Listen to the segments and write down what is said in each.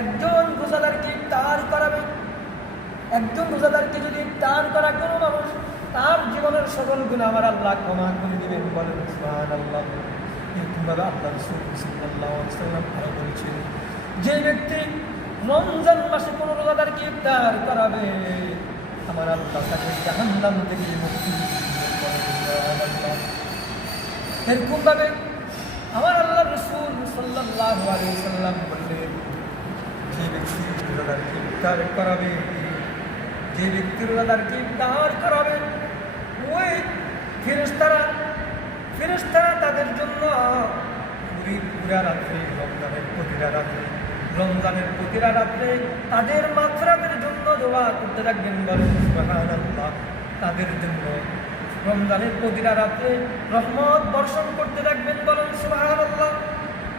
একজন রোজাদারকে ইফতার করাবে, একজন রোজাদারকে যদি ইফতার করা কোনো মানুষ, তার জীবনের সকল গুনাহ আমার আল্লাহ ক্ষমা করে দিবেন। বলেন সুবহানাল্লাহ। এরকমভাবে আল্লাহ রাসূল সাল্লাল্লাহু আলাইহি ওয়াসাল্লাম আরো বলছেন, যে ব্যক্তি রমজান মাসে কোনো রোজাদারকে ইফতার করাবে, আমার আল্লাহ তাকে জাহান্নাম থেকে মুক্তি দিবেন। বলেন সুবহানাল্লাহ। এরকমভাবে আমার আল্লাহ রাসূল সাল্লাল্লাহু আলাইহি ওয়াসাল্লাম বললেন, যে ব্যক্তি রোজাদারকে ইফতার করাবে, যে ব্যক্তি রোজাদারকে ইফতার করাবে, ওই ফেরেশতারা তাদের জন্য পুরা রাত্রে, রমজানের প্রতিটা রাত্রে তাদের মাগফিরাতের জন্য দোয়া করতে থাকবেন। বলেন সুবহানাল্লাহ। তাদের জন্য রমজানের প্রতিটা রাত্রে রহমত বর্ষণ করতে থাকবেন। বলেন সুবহানাল্লাহ।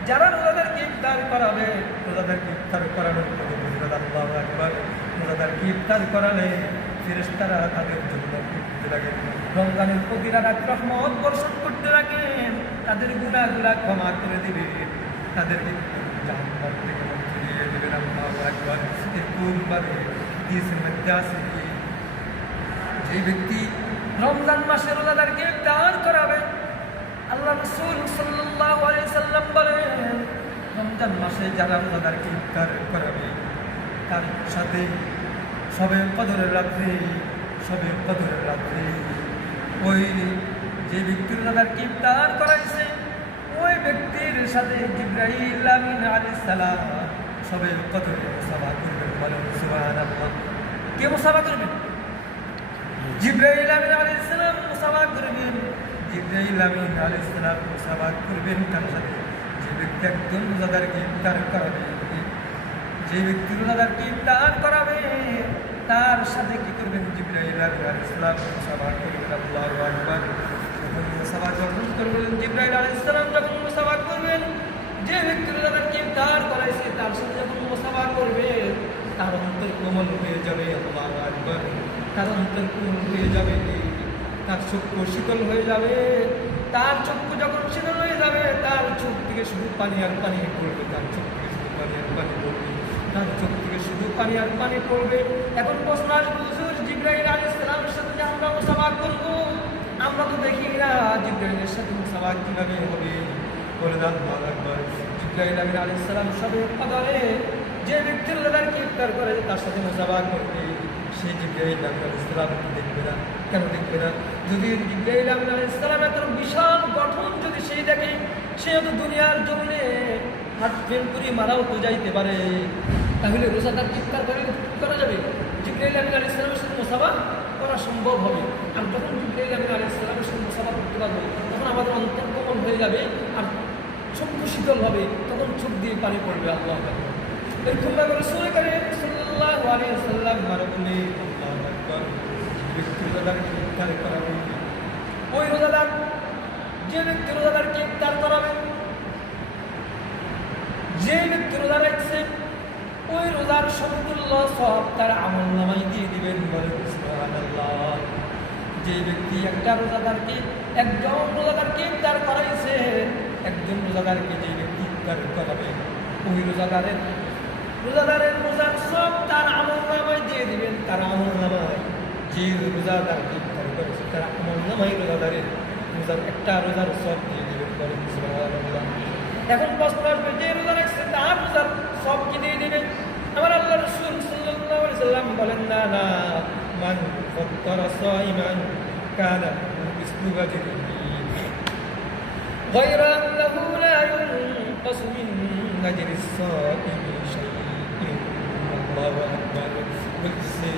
যারা রোজাদারকে ইফতার করাবে, রোজাদারকে ইফতার করানোর পরে আল্লাহু আকবার, রোজাদারকে ইফতার করালে ফেরেশতারা তাদের জন্য করতে থাকেন, রমজানের প্রতিটা রাত রহমত বর্ষণ করতে থাকেন, তাদের গুনাহগুলো ক্ষমা করে দিবেন, তাদেরকে জাহান্নাম থেকে মুক্তি দিয়ে দিবেন। আল্লাহু আকবার। এরকমভাবে হাদিসের মধ্যে আছে, যে ব্যক্তি রমজান মাসে রোজাদারকে ইফতার করাবে, আল্লাহ রাসূল সাল্লাল্লাহু আলাইহি সাল্লাম বলেন, রমজান মাসে যারা রোজাদারকে ইফতার করাবে, তার সাথে শবে কদরের রাত্রে ওই যে ব্যক্তির রোজাদারকে ইফতার করাইছে, ওই ব্যক্তির সাথে জিবরাইল আমিন আলাইহিস সালাম শবে কদরে মুসাফা করবেন। বলেন সুবহানাল্লাহ। কে মুসাফা করবেন? জিবরাইল আমিন আলাইহিস সালাম মুসাফা করবেন। জিবরাইল আমিন আলাইহিস সালাম মুসাফা করবেন তার সাথে যে ব্যক্তি একজন রোজাদারকে ইফতার করাবে, যে ব্যক্তি রোজাদারকে ইফতার করাবে, তার সাথে কি করবেন? জিবরাইল আলাইহিস সালাম মুসাফা করবেন। আল্লাহু আকবার। যখন মুসাফা যখন করবেন, জিবরাইল আলাইহিস সালাম যখন মুসাফা করবেন, যে ব্যক্তি রোজাদারকে ইফতার করাইছে তার সাথে যখন মুসাফা করবে, তার অন্তর কোমল হয়ে যাবে। আল্লাহু আকবার। তার অন্তর কোমল হয়ে যাবে, তার চক্ষু শীতল হয়ে যাবে। তার চক্ষু যখন শীতল হয়ে যাবে, তার চোখ থেকে শুধু পানি আর পানি পড়বে, তার চোখ থেকে শুধু পানি আর পানি পড়বে, তার চোখ থেকে শুধু পানি আর পানি পড়বে। এখন প্রশ্ন আসবে, হুজুর জিবরাইল আলাইহিস সালামের সাথে যে আমরা মুসাফা করব, আমরা তো দেখি না, জিবরাইলের সাথে মুসাফা কিভাবে হবে? বলে দেন আল্লাহু আকবার। জিবরাইল আলাইহিস সালাম সবে কদরে যে ব্যক্তির রোজাদারকে ইফতার করে তার সাথে মুসাফা করবে, সেই জিবরাইল আলাইহিস সালাম দেখবে না। কেন দেখবে না? যদি জিবরাইল আলাইহিস সালাম এত বিশাল গঠন যদি সেই দেখে, সে হয়তো দুনিয়ার জমিনে হাত ফেল করে মারাও তো যাইতে পারে, তাহলে রোজাদারকে ইফতার করা যাবে? জিবরাইল আলাইহিস সালামের সাথে মুসাফা করা সম্ভব হবে। আর যখন জিবরাইল আলাইহিস সালামের সাথে মুসাফা করতে পারবো, তখন আমাদের অন্তর কোমল হয়ে যাবে আর চক্ষু শীতল হবে, তখন চোখ দিয়ে পানি পড়বে। আল্লাহু আকবার। এরকমভাবে রাসূল কারীম সাল্লাল্লাহু আলাইহি ওয়াসাল্লাম বলে, আল্লাহু আকবার। ব্যক্তি রোজাদারকে ইফতার করাবে, ওই রোজাদার, যে ব্যক্তি রোজাদারকে ইফতার করাবে, যে ব্যক্তি রোজা রাখছে, ওই রোজার সমতুল্য সওয়াব তার আমলনামায় দিয়ে দিবেন। বলেন সুবহানাল্লাহ। যে ব্যক্তি একজন রোজাদারকে ইফতার করাইছে, একজন রোজাদারকে যে ব্যক্তি ইফতার করাবে, ওই রোজাদারের রোজার সব তার আমলনামায় দিয়ে দিবেন। তার আমলনামায় যে রোজাদারকে ইফতার করেছে, তার আমলনামায় রোজাদারের একটা রোজার সব দিয়ে দিবেন। বলেন সুবহানাল্লাহ। এখন প্রশ্ন আসবে, যে রোজা রাখছে তার রোজার সব কি দিয়ে দিবে? আমার আল্লাহ রাসূল সাল্লাল্লাহু আলাইহি ওয়াসাল্লাম বলেন, না না, মান ফাত্তারা সাইমান কানা মিসলু আজরিহি গায়রা আন্নাহু লা ইউনকাসু মিন আজরি সাইমি শাইইন। আল্লাহু আকবার। বলছে,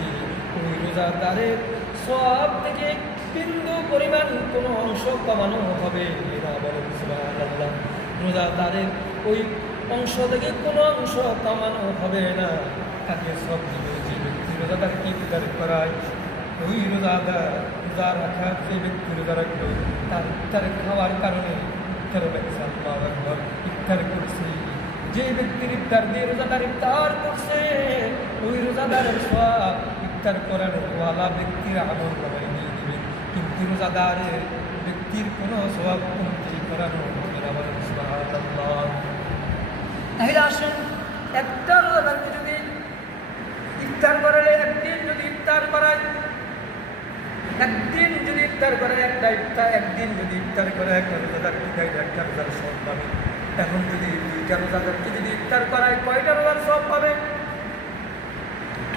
ওই রোজাদারের সওয়াব থেকে বিন্দু পরিমাণ কোনো অংশ কমানো হবে না। বলেন সুবহানাল্লাহ। রোজাদারের ওই অংশ থেকে কোনো অংশ কমানো হবে না, তাকে সব দিবে। যে ব্যক্তি রোজাদারকে ইফতার করায়, ওই রোজাদার রোজা রাখা যে ব্যক্তি রোজা রাখবে, তার ইফতার খাওয়ার কারণে ইফতার রাখছে। আল্লাহু আকবার। ইফতার করছে, যে ব্যক্তির ইফতার দিয়ে রোজাদার ইফতার করছে, ওই রোজাদারের সওয়াব ইফতার করানোর ওয়ালা ব্যক্তির আমলনামায় দিয়ে দিবে, কিন্তু রোজাদারের ব্যক্তির কোনো সওয়াব কমতি করানো হবে না। সুবহানাল্লাহ। তাহলে আসুন একটা রোজাদারকে যদি ইফতার করালে একদিন যদি ইফতার করায়, একদিন যদি ইফতার করে একটা ইফতার, একদিন যদি ইফতার করে একটা রোজাদার খাইলে একটা রোজার সব পাবে। এখন যদি দুইটা রোজাদারকে যদি ইফতার করায় কয়টা রোজার সব পাবে?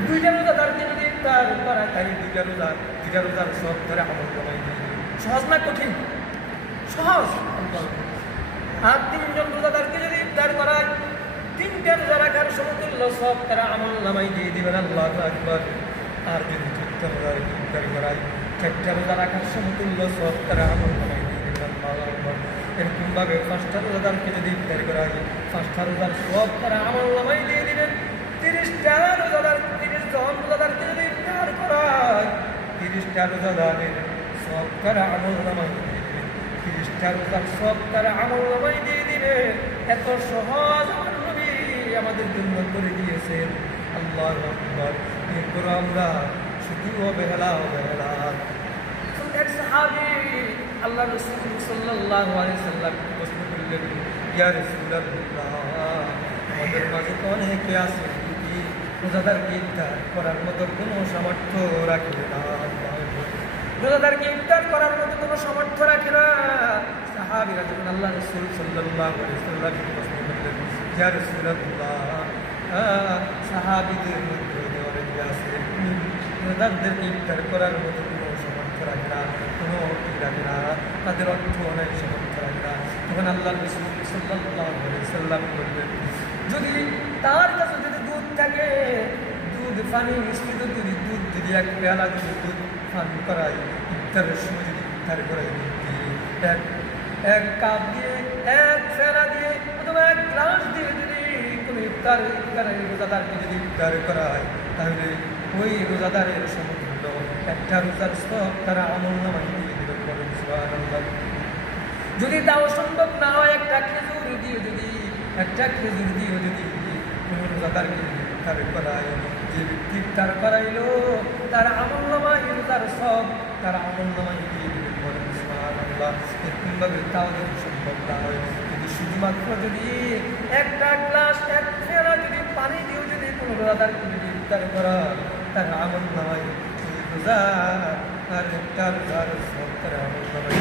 দুইটা রোজাদারকে যদি ইফতার করায় তাই দুইটা রোজার সব ধরে আমল জমাই দিয়ে দেবে। সহজ না কঠিন? সহজ। আর তিনজন রোজাদারকে যদি ইফতার করায় তিনটা রোজা রাখার সমতুল্য সব তারা আমল নামাই দিয়ে দিবেন। আল্লাহু আকবার। আর যদি চারটা রোজাদারকে ইফতার করায় চারটা রোজা রাখার সমতুল্য সব তারা আমল নামাই দিয়ে দিবেন। আল্লাহু আকবার। এরকমভাবে পাঁচটা রোজাদারকে যদি ইফতার করায় পাঁচটা রোজার সব তারা আমল নামাই দিয়ে দিবেন। 30টা জন রোজাদারকে যদি ইফতার করায় 30টা রোজাদারের সব তারা আমল নামাই দিয়ে দিবেন। 30টা রোজার সব তারা আমল নামাই দিয়ে দিবে। এত সহজ আমার নবী আমাদের জন্য করে দিয়েছেন। আল্লাহু আকবার। এরপর আমরা শুধু অবহেলা। এক সাহাবী আল্লাহ রাসূল সাল্লাল্লাহু আলাইহি সাল্লাম প্রশ্ন করলেন, ইয়া রাসূলুল্লাহ, আমাদের মাঝে তো অনেকে আছে রোজাদারকে ইফতার করার মতো কোনো সামর্থ্য রাখে না, রোজাদারকে ইফতার করার মতো কোনো সামর্থ্য রাখে না। সাহাবীরা যখন আল্লাহ রাসূল সাল্লাল্লাহু আলাইহি সাল্লামকে প্রশ্ন করলেন, ইয়া রাসূলুল্লাহ, সাহাবীদের মধ্যে অনেকে আছে রোজাদারদেরকে ইফতার করার মতো কোনো সামর্থ্য রাখে না, কোনো অর্থ রাখে না, তাদের অর্থ অনেক সামর্থ্য রাখে না। তখন আল্লাহ রাসূল সাল্লাল্লাহু আলাইহি সাল্লাম বললেন, যদি তার কাছে যদি দুধ থাকে, দুধ পানি মিশ্রিত যদি দুধ যদি এক পেয়ালা যদি দুধ পান করায় ইফতারের সময় যদি ইফতার করায় এক কাপ দিয়ে, এক ফেরা দিয়ে অথবা এক গ্লাস দিয়ে যদি কোনো ইফতারের রোজাদারকে যদি ইফতার করায় তাহলে ওই রোজাদারের সমতুল্য একটা রোজার সব তারা আমল নামাই দিয়ে দিবেন। বলেন সুবহানাল্লাহ। যদি তাও সম্ভব না হয় একটা খেজুর দিয়ে যদি কোনো রোজাদারকে ইফতার করায়, যে ব্যক্তি ইফতার করাইলো তার আমল নামাই রোজার সব তারা আমল নামাই দিয়ে দিবেন। বলেন সুবহানাল্লাহ। এরকমভাবে তাও যদি সম্ভব না হয়, যদি শুধুমাত্র যদি একটা গ্লাস এক ফেরা যদি পানি দিয়েও যদি কোনো রোজাদারকে যদি ইফতার করা তার আমল নামাই রোজা আর একটা রোজার সব তার আমল নামাই।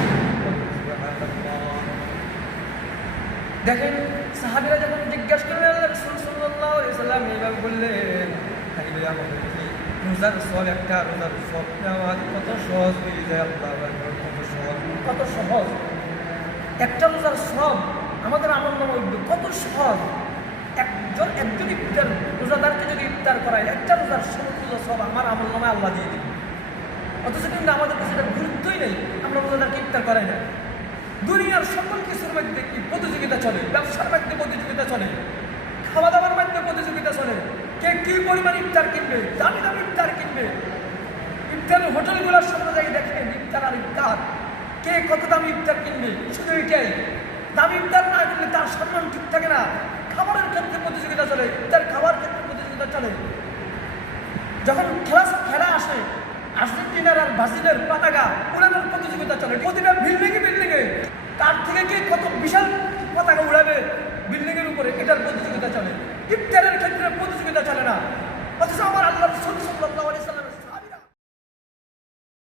দেখেন সাহাবীরা যখন জিজ্ঞাসা করলেন আল্লাহ রাসূল সাল্লাল্লাহু আলাইহি সাল্লাম এইভাবে বললেন, তাহলে আমাদের কি রোজার সব একটা রোজার সব নেওয়া কত সহজ হয়ে যায়। আল্লাহু আকবার। কত সহজ একটা রোজার সব আমাদের আমল নামায় উঠবে, কত সহজ। একজন ইফতার রোজাদারকে যদি ইফতার করায় একটা রোজার সমতুল্য সব আমার আমল নামায় আল্লাহ দিয়ে দিবে। অথচ কিন্তু আমাদের কাছে এটা গুরুত্বই নেই, আমরা রোজাদারকে ইফতার করাই না। দুনিয়ার সকল কিছুর মধ্যে কি প্রতিযোগিতা চলে, ব্যবসার মধ্যে প্রতিযোগিতা চলে, খাওয়া দাওয়ার মধ্যে প্রতিযোগিতা চলে। কে কি পরিমাণ ইফতার কিনবে, দামি দামি ইফতার কিনবে। ইফতারের হোটেলগুলোর সামনে যাই দেখেন ইফতার আর ইফতার, কে কত দামি ইফতার কিনবে। শুধু এটাই, দামি ইফতার না কিনলে তার সম্মান ঠিক থাকে না। খাবারের ক্ষেত্রে প্রতিযোগিতা চলে, ইফতার খাবার ক্ষেত্রে প্রতিযোগিতা চলে। যখন খেলা আসে আর্জেন্টিনার আর ব্রাজিলের পতাকা উড়ানোর প্রতিযোগিতা চলে।